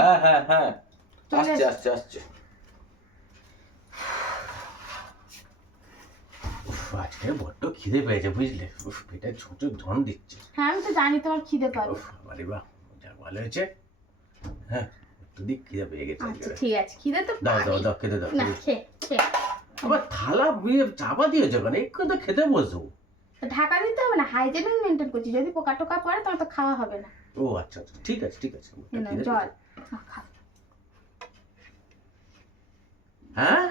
হ্যাঁ হ্যাঁ হ্যাঁ আসছে আসছে আসছে। আজকে বড্ড খিদে পেয়েছে বুঝলে, পেটে ছোট ধন দিচ্ছে। হ্যাঁ আমি তো জানি তোমার খিদে পাবে। আরে বাহ, যা ভালো হয়েছে। হ্যাঁ একটু দিক খিদে পেয়ে গেছে। আচ্ছা ঠিক আছে, খিদে তো দাও দাও দাও খেতে দাও। না খেয়ে আবার থালা চাপা দিয়েছো কেন? একটু তো খেতে বসো। ঢাকা দিতে হবে না, হাইজেনিক মেনটেন করছি, যদি পোকা টোকা পড়ে তোমার তো খাওয়া হবে না। ও আচ্ছা আচ্ছা ঠিক আছে ঠিক আছে। জল খা। হ্যাঁ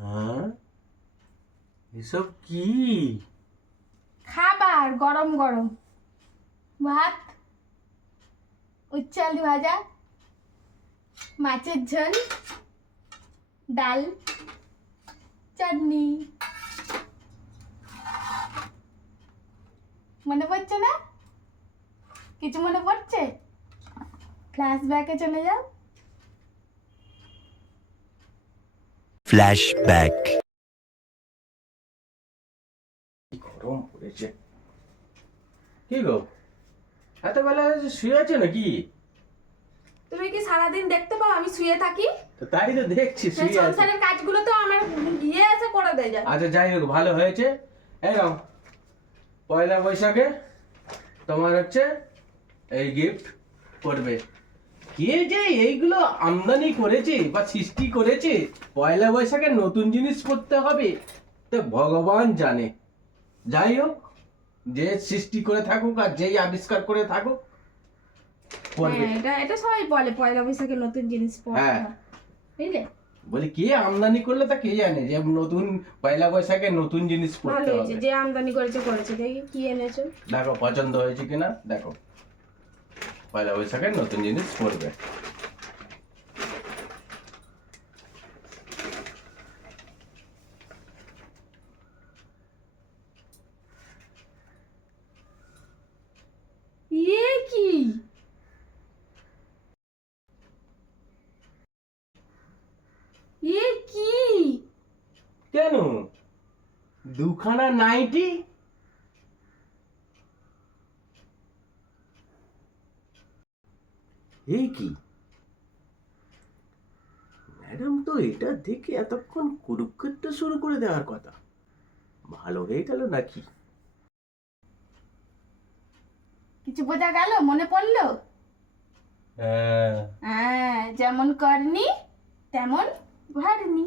হ্যাঁ এসব কি? খাবার গরম গরম ভাত, উচ্ছে আলু ভাজা, মাছের ঝোল, ডাল, চাটনি। মনে পড়ছে না? কিছু মনে পড়ছে? ফ্ল্যাশব্যাকে চলে যাও। ফ্ল্যাশব্যাক। গরম পড়েছে। কি গো এত বেলা শুয়ে আছো নাকি? তুমি কি সারাদিন দেখতে পাও আমি শুয়ে থাকি? তো তাই তো দেখছি সেই শুয়ে আছো। সংসারের কাজগুলো তো আমার ইয়ে আছে করে দেয় যা। আচ্ছা যাই হোক ভালো হয়েছে। এই নাও পয়লা বৈশাখে তোমার হচ্ছে এই গিফট করবে। কে যে এইগুলো আমদানি করেছে বা সৃষ্টি করেছে পয়লা বৈশাখে নতুন জিনিস করতে হবে তো ভগবান জানে। যাই হোক যে সৃষ্টি করে থাকুক আর যেই আবিষ্কার করে থাকুক করবে। হ্যাঁ এটা সবাই বলে পয়লা বৈশাখে নতুন জিনিস পড়তে হ্যাঁ। হয়, বুঝলে? বলি কে আমদানি করলে তা কে জানে যে নতুন পয়লা বৈশাখে নতুন জিনিস ভালো করতে হয়েছে, হবে। যে আমদানি করেছে করেছে। দেখি কি এনেছো। দেখো পছন্দ হয়েছে কিনা দেখো। পয়লা বৈশাখে নতুন জিনিস করবে। ইয়ে কি? ইয়ে কি? কেন দুখানা নাইটি? এই কি ম্যাডাম তো এটা দেখে এতক্ষণ কুরুক্ষেত্র শুরু করে দেওয়ার কথা, ভালো হয়ে গেল নাকি? কিছু বোঝা গেল? মনে পড়লো? হ্যাঁ হ্যাঁ, যেমন করনি তেমন ভরনি।